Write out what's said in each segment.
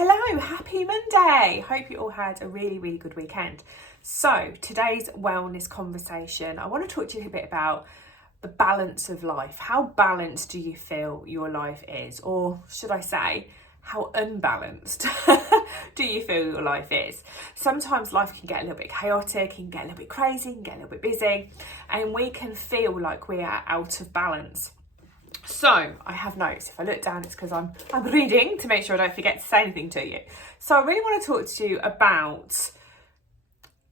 Hello, happy Monday. Hope you all had a really good weekend. So today's wellness conversation, I want to talk to you a bit about the balance of life. How balanced do you feel your life is? Or should I say, how unbalanced do you feel your life is? Sometimes life can get a little bit chaotic, it can get a little bit crazy, it can get a little bit busy, and we can feel like we are out of balance. So I have notes. If I look down, it's because I'm reading to make sure I don't forget to say anything to you. So I really want to talk to you about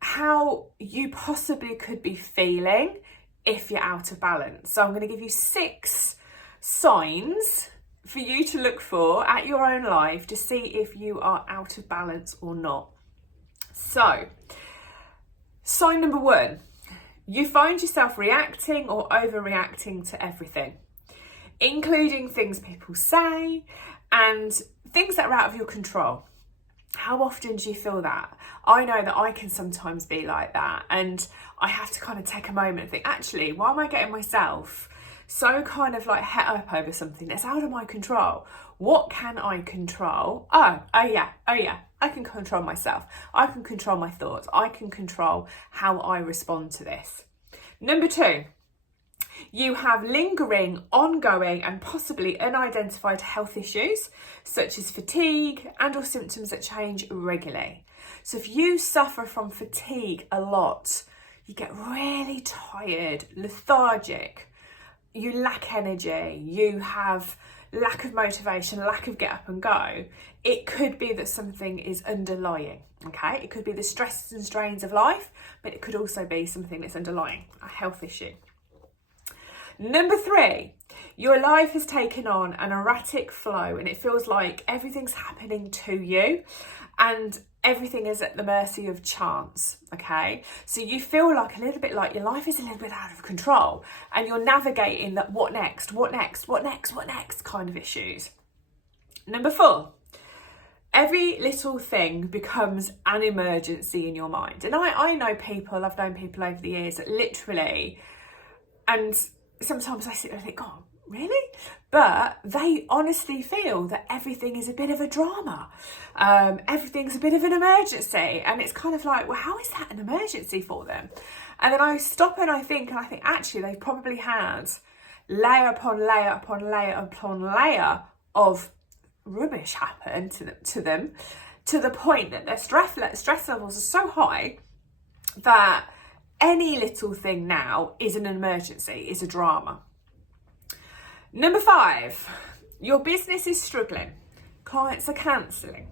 how you possibly could be feeling if you're out of balance. So I'm going to give you 6 signs for you to look for at your own life to see if you are out of balance or not. So sign number 1, you find yourself reacting or overreacting to everything, including things people say and things that are out of your control. How often do you feel that? I know that I can sometimes be like that, and I have to kind of take a moment and think, actually, why am I getting myself so kind of like het up over something that's out of my control? What can I control? Oh yeah, I can control myself. I can control my thoughts. I can control how I respond to this. Number 2, you have lingering, ongoing and possibly unidentified health issues such as fatigue and or symptoms that change regularly. So if you suffer from fatigue a lot, you get really tired, lethargic, you lack energy, you have lack of motivation, lack of get up and go, it could be that something is underlying, okay? It could be the stresses and strains of life, but it could also be something that's underlying, a health issue. Number 3, your life has taken on an erratic flow and it feels like everything's happening to you and everything is at the mercy of chance, okay? So you feel like a little bit like your life is a little bit out of control and you're navigating that what next kind of issues. Number 4, every little thing becomes an emergency in your mind. And I've known people over the years that literally, and sometimes I sit there and think, oh, really? But they honestly feel that everything is a bit of a drama. Everything's a bit of an emergency. And it's kind of like, well, how is that an emergency for them? And then I stop and I think actually they've probably had layer upon layer upon layer upon layer of rubbish happen to them to the point that their stress levels are so high that any little thing now is an emergency, is a drama. Number 5, your business is struggling. Clients are cancelling.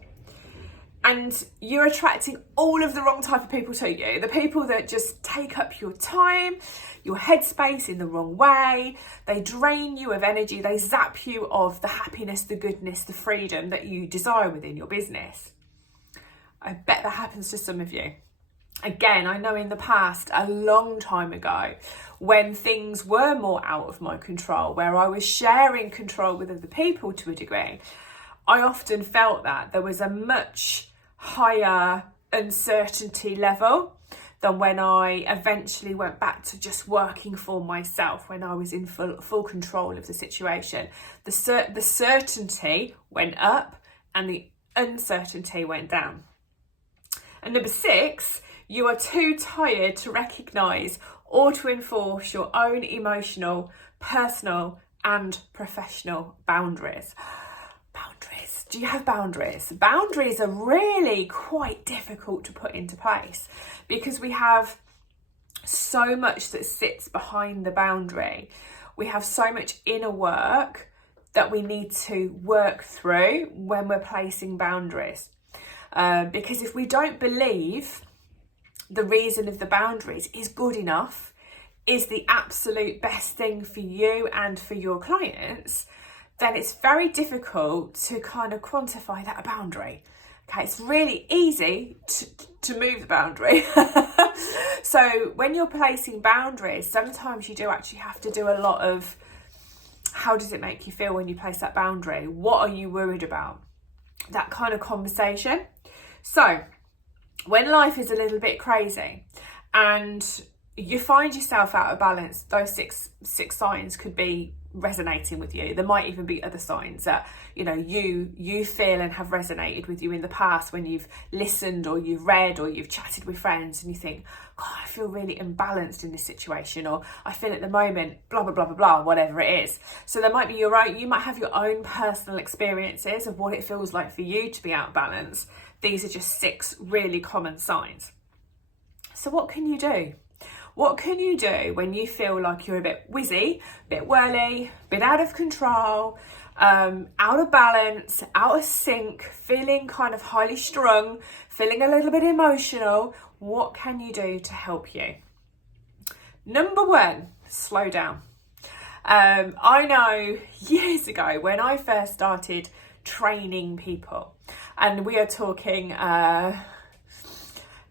And you're attracting all of the wrong type of people to you. The people that just take up your time, your headspace in the wrong way. They drain you of energy. They zap you of the happiness, the goodness, the freedom that you desire within your business. I bet that happens to some of you. Again, I know in the past, a long time ago, when things were more out of my control, where I was sharing control with other people to a degree, I often felt that there was a much higher uncertainty level than when I eventually went back to just working for myself, when I was in full control of the situation. The certainty went up and the uncertainty went down. And number 6, you are too tired to recognise or to enforce your own emotional, personal and professional boundaries. Boundaries. Do you have boundaries? Boundaries are really quite difficult to put into place because we have so much that sits behind the boundary. We have so much inner work that we need to work through when we're placing boundaries. Because if we don't believe the reason of the boundaries is good enough, is the absolute best thing for you and for your clients, then it's very difficult to kind of quantify that boundary. Okay, it's really easy to move the boundary. So when you're placing boundaries, sometimes you do actually have to do a lot of, how does it make you feel when you place that boundary? What are you worried about? That kind of conversation. So when life is a little bit crazy and you find yourself out of balance, those six signs could be resonating with you. There might even be other signs that, you know, you feel and have resonated with you in the past when you've listened or you've read or you've chatted with friends and you think, God, I feel really imbalanced in this situation, or I feel at the moment blah blah blah blah blah, whatever it is. So there might be you might have your own personal experiences of what it feels like for you to be out of balance. These are just 6 really common signs. So what can you do? What can you do when you feel like you're a bit wizzy, a bit whirly, a bit out of control, out of balance, out of sync, feeling kind of highly strung, feeling a little bit emotional? What can you do to help you? Number 1, slow down. I know years ago when I first started training people, and we are talking,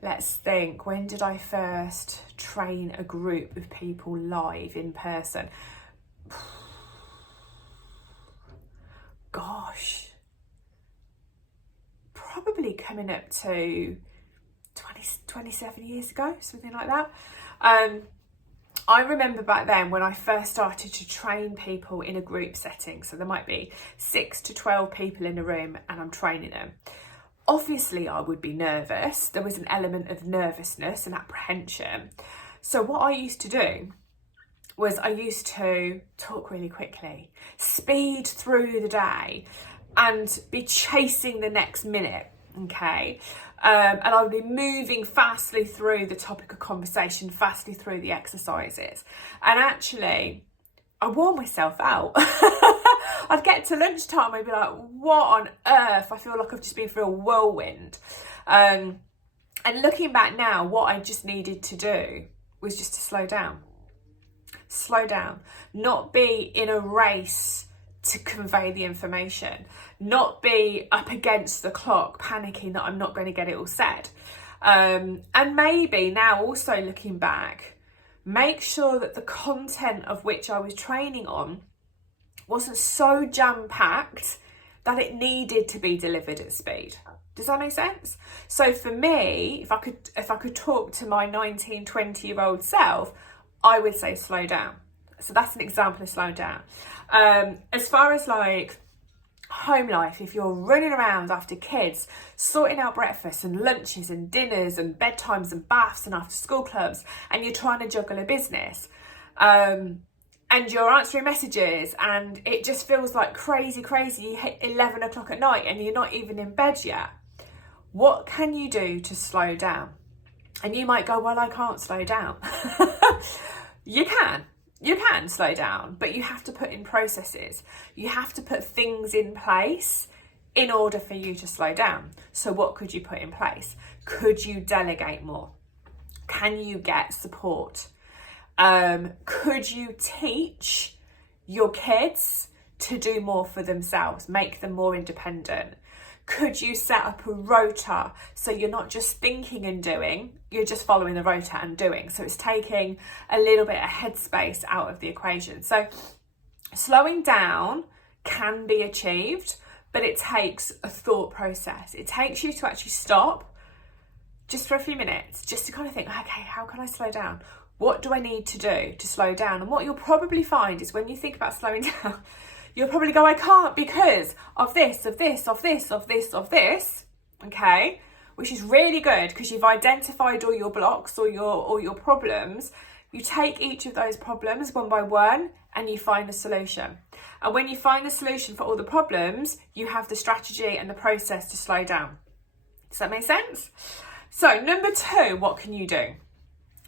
let's think, when did I first train a group of people live in person? Gosh, probably coming up to 27 years ago, something like that. I remember back then when I first started to train people in a group setting, so there might be 6 to 12 people in a room and I'm training them. Obviously, I would be nervous. There was an element of nervousness and apprehension. So what I used to do was I used to talk really quickly, speed through the day and be chasing the next minute, okay? And I would be moving fastly through the topic of conversation, fastly through the exercises. And actually, I wore myself out. I'd get to lunchtime, I'd be like, what on earth? I feel like I've just been through a whirlwind. And looking back now, what I just needed to do was just to slow down. Slow down. Not be in a race to convey the information. Not be up against the clock, panicking that I'm not going to get it all said. And maybe now also looking back, make sure that the content of which I was training on wasn't so jam-packed that it needed to be delivered at speed. Does that make sense? So for me, if I could talk to my 19, 20-year-old self, I would say slow down. So that's an example of slowing down. As far as like home life, if you're running around after kids, sorting out breakfast and lunches and dinners and bedtimes and baths and after school clubs, and you're trying to juggle a business, and you're answering messages and it just feels like crazy, you hit 11 o'clock at night and you're not even in bed yet, what can you do to slow down? And you might go, well, I can't slow down. You can slow down, but you have to put in processes. You have to put things in place in order for you to slow down. So what could you put in place? Could you delegate more? Can you get support? Could you teach your kids to do more for themselves, make them more independent? Could you set up a rota so you're not just thinking and doing, you're just following the rota and doing? So it's taking a little bit of headspace out of the equation. So slowing down can be achieved, but it takes a thought process. It takes you to actually stop just for a few minutes, just to kind of think, okay, how can I slow down? What do I need to do to slow down? And what you'll probably find is when you think about slowing down, you'll probably go, I can't because of this, okay? Which is really good because you've identified all your blocks or your problems. You take each of those problems one by one and you find a solution. And when you find a solution for all the problems, you have the strategy and the process to slow down. Does that make sense? So number 2, what can you do?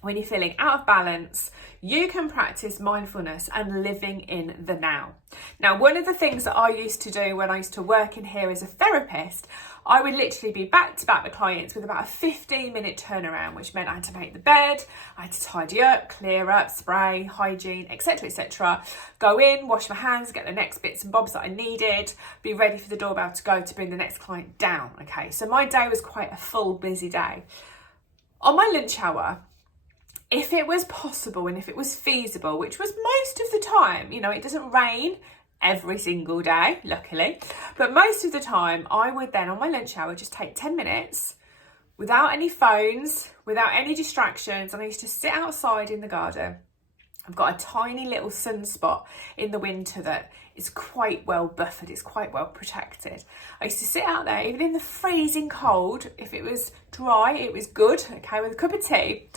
When you're feeling out of balance, you can practice mindfulness and living in the now. Now, one of the things that I used to do when I used to work in here as a therapist, I would literally be back to back with clients with about a 15-minute turnaround, which meant I had to make the bed, I had to tidy up, clear up, spray, hygiene, etc., go in, wash my hands, get the next bits and bobs that I needed, be ready for the doorbell to go to bring the next client down. Okay, so my day was quite a full, busy day. On my lunch hour, if it was possible and if it was feasible, which was most of the time, you know, it doesn't rain every single day, luckily, but most of the time I would then on my lunch hour just take 10 minutes without any phones, without any distractions, and I used to sit outside in the garden I've got a tiny little sunspot in the winter that is quite well buffered, it's quite well protected. I used to sit out there, even in the freezing cold. If it was dry, it was good, okay, with a cup of tea.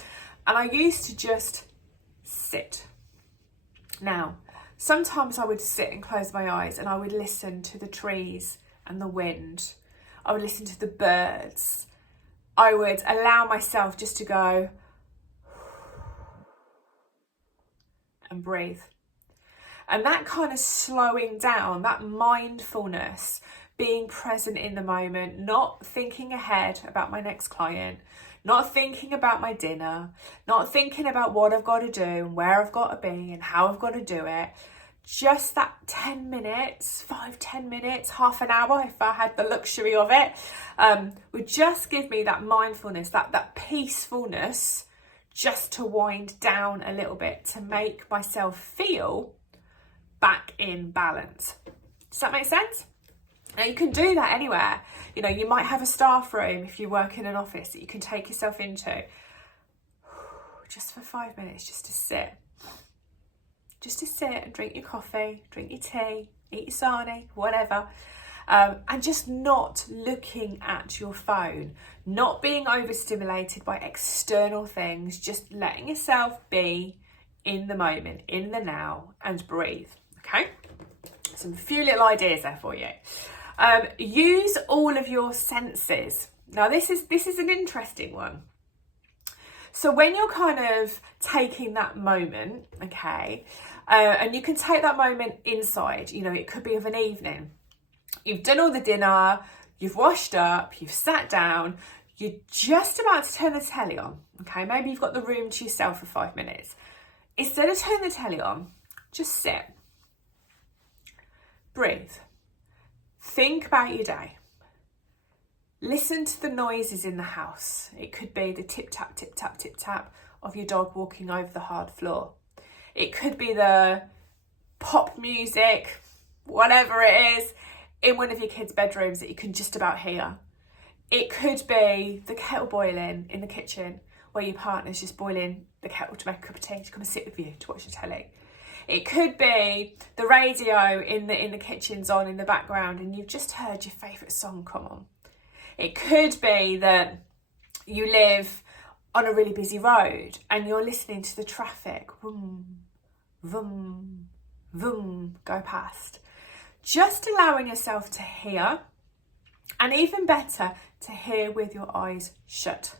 And I used to just sit. Now, sometimes I would sit and close my eyes and I would listen to the trees and the wind. I would listen to the birds. I would allow myself just to go and breathe. And that kind of slowing down, that mindfulness, being present in the moment, not thinking ahead about my next client, not thinking about my dinner, not thinking about what I've got to do and where I've got to be and how I've got to do it. Just that 10 minutes, 5-10 minutes, half an hour, if I had the luxury of it, would just give me that mindfulness, that peacefulness, just to wind down a little bit, to make myself feel back in balance. Does that make sense? Now you can do that anywhere. You know, you might have a staff room if you work in an office that you can take yourself into, just for 5 minutes, just to sit and drink your coffee, drink your tea, eat your sarnie, whatever. And just not looking at your phone, not being overstimulated by external things, just letting yourself be in the moment, in the now, and breathe, okay? Some few little ideas there for you. Use all of your senses. Now this is an interesting one. So when you're kind of taking that moment, okay, and you can take that moment inside, you know, it could be of an evening. You've done all the dinner, you've washed up, you've sat down, you're just about to turn the telly on, okay? Maybe you've got the room to yourself for 5 minutes. Instead of turning the telly on, just sit, breathe, think about your day. Listen to the noises in the house. It could be the tip-tap, tip-tap, tip-tap of your dog walking over the hard floor. It could be the pop music, whatever it is, in one of your kids' bedrooms that you can just about hear. It could be the kettle boiling in the kitchen where your partner's just boiling the kettle to make a cup of tea to come and sit with you to watch the telly. It could be the radio in the kitchen's on in the background and you've just heard your favourite song come on. It could be that you live on a really busy road and you're listening to the traffic, vroom, vroom, vroom, go past. Just allowing yourself to hear, and even better, to hear with your eyes shut.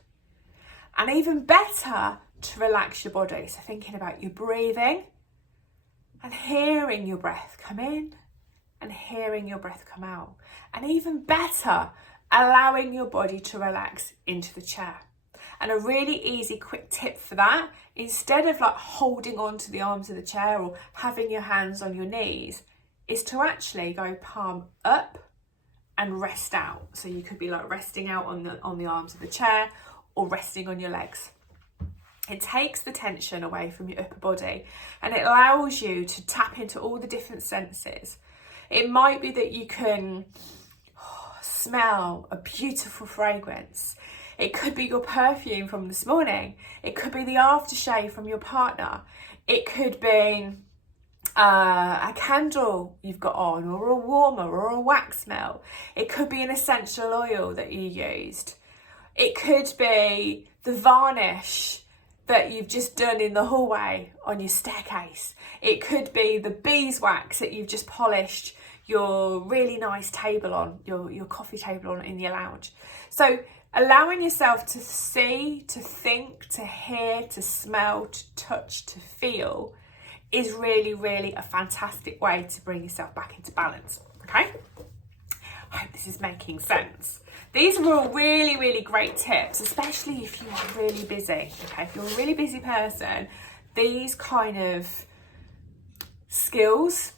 And even better, to relax your body. So thinking about your breathing and hearing your breath come in and hearing your breath come out. And even better, allowing your body to relax into the chair. And a really easy quick tip for that, instead of like holding on to the arms of the chair or having your hands on your knees, is to actually go palm up and rest out. So you could be like resting out on the arms of the chair or resting on your legs. It takes the tension away from your upper body and it allows you to tap into all the different senses. It might be that you can smell a beautiful fragrance. It could be your perfume from this morning. It could be the aftershave from your partner. It could be a candle you've got on, or a warmer, or a wax smell. It could be an essential oil that you used. It could be the varnish that you've just done in the hallway on your staircase. It could be the beeswax that you've just polished your really nice table on, your coffee table on in your lounge. So allowing yourself to see, to think, to hear, to smell, to touch, to feel is really, really a fantastic way to bring yourself back into balance, okay? I hope this is making sense. These are all really, really great tips, especially if you are really busy, okay? If you're a really busy person, these kind of skills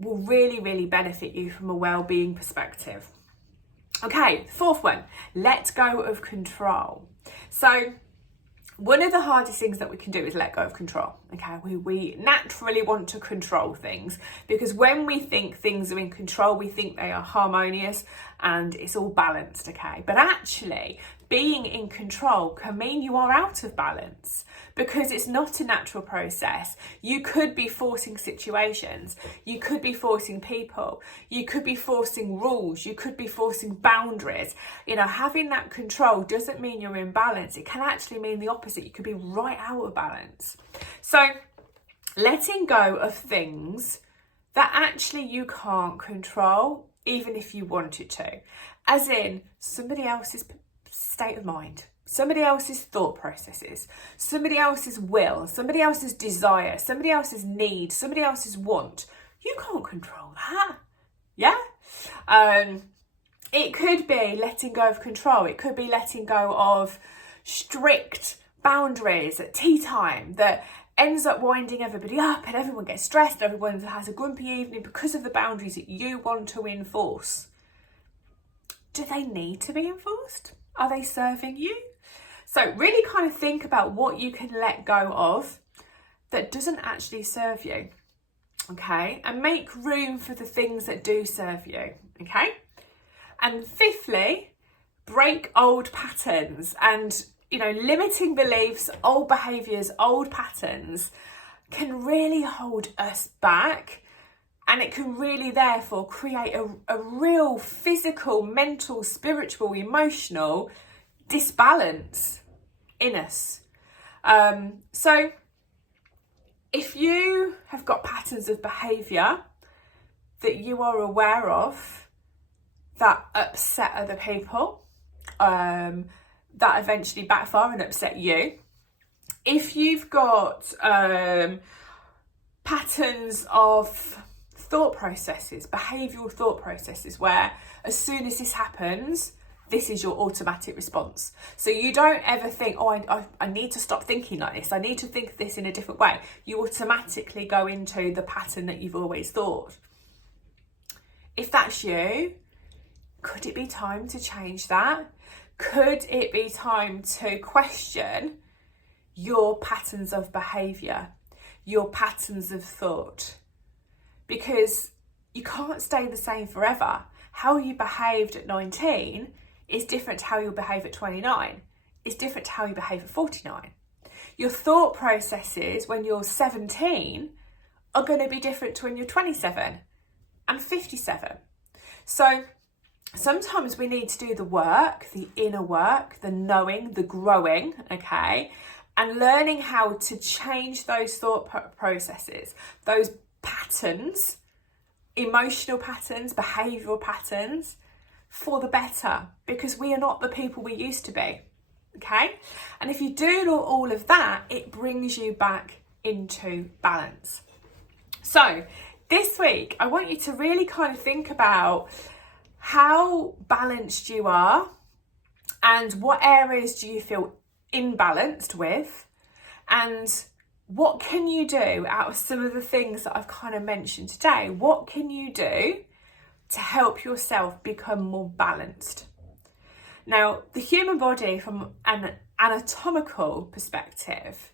will really, really benefit you from a well-being perspective. Okay, fourth one, let go of control. So one of the hardest things that we can do is let go of control, okay? We naturally want to control things because when we think things are in control, we think they are harmonious and it's all balanced, okay? But actually, being in control can mean you are out of balance because it's not a natural process. You could be forcing situations, you could be forcing people, you could be forcing rules, you could be forcing boundaries. Having that control doesn't mean you're in balance. It can actually mean the opposite. You could be right out of balance. So letting go of things that actually you can't control, even if you wanted to, as in somebody else's state of mind, somebody else's thought processes, somebody else's will, somebody else's desire, somebody else's need, somebody else's want. You can't control that. Yeah? It could be letting go of control. It could be letting go of strict boundaries at tea time that ends up winding everybody up and everyone gets stressed, everyone has a grumpy evening because of the boundaries that you want to enforce. Do they need to be enforced? Are they serving you? So really kind of think about what you can let go of that doesn't actually serve you, okay? And make room for the things that do serve you, okay? And fifthly, break old patterns and, limiting beliefs, old behaviours, old patterns can really hold us back, and it can really therefore create a real physical, mental, spiritual, emotional disbalance in us. So if you have got patterns of behaviour that you are aware of that upset other people, that eventually backfire and upset you, if you've got patterns of thought processes, behavioural thought processes, where as soon as this happens, this is your automatic response. So you don't ever think, I need to stop thinking like this. I need to think of this in a different way. You automatically go into the pattern that you've always thought. If that's you, could it be time to change that? Could it be time to question your patterns of behaviour, your patterns of thought? Because you can't stay the same forever. How you behaved at 19 is different to how you'll behave at 29. It's different to how you behave at 49. Your thought processes when you're 17 are going to be different to when you're 27 and 57. So sometimes we need to do the work, the inner work, the knowing, the growing, okay? And learning how to change those thought processes, those patterns, emotional patterns, behavioural patterns, for the better, because we are not the people we used to be, okay? And if you do all of that, it brings you back into balance. So this week, I want you to really kind of think about how balanced you are and what areas do you feel imbalanced with, and what can you do out of some of the things that I've kind of mentioned today? What can you do to help yourself become more balanced? Now, the human body, from an anatomical perspective,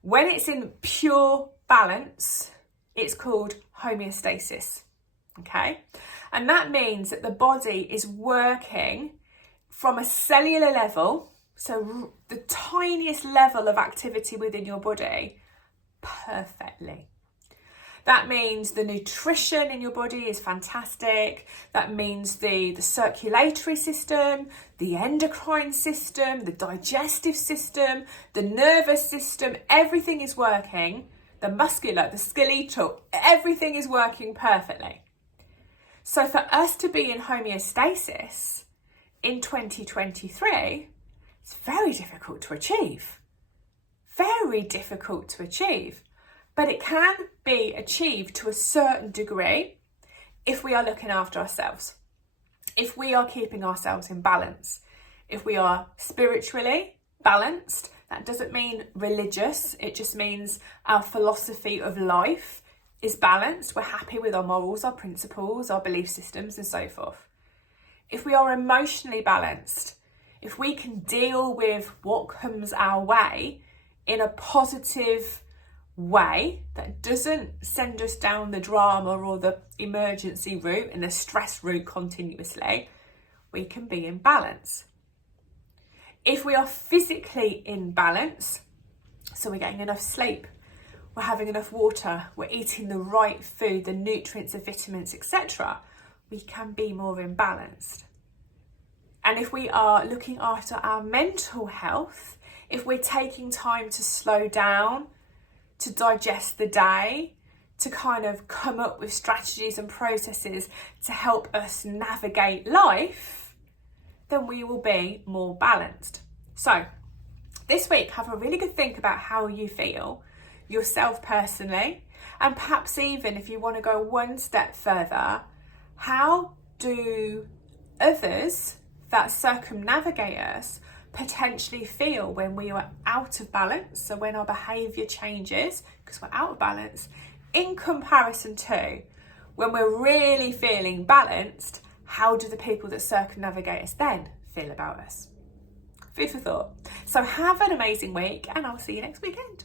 when it's in pure balance, it's called homeostasis, okay? And that means that the body is working from a cellular level, so the tiniest level of activity within your body, perfectly. That means the nutrition in your body is fantastic. That means the circulatory system, the endocrine system, the digestive system, the nervous system, everything is working. The muscular, the skeletal, everything is working perfectly. So for us to be in homeostasis in 2023, it's very difficult to achieve. Very difficult to achieve. But it can be achieved to a certain degree if we are looking after ourselves, if we are keeping ourselves in balance, if we are spiritually balanced. That doesn't mean religious, it just means our philosophy of life is balanced. We're happy with our morals, our principles, our belief systems, and so forth. If we are emotionally balanced, if we can deal with what comes our way in a positive way that doesn't send us down the drama or the emergency route and the stress route continuously, we can be in balance. If we are physically in balance, so we're getting enough sleep, we're having enough water, we're eating the right food, the nutrients, the vitamins, etc., we can be more imbalanced. And if we are looking after our mental health, if we're taking time to slow down, to digest the day, to kind of come up with strategies and processes to help us navigate life, then we will be more balanced. So this week, have a really good think about how you feel, yourself personally, and perhaps even if you want to go one step further, how do others that circumnavigate us potentially feel when we are out of balance, so when our behaviour changes because we're out of balance, in comparison to when we're really feeling balanced, how do the people that circumnavigate us then feel about us? Food for thought. So have an amazing week, and I'll see you next weekend.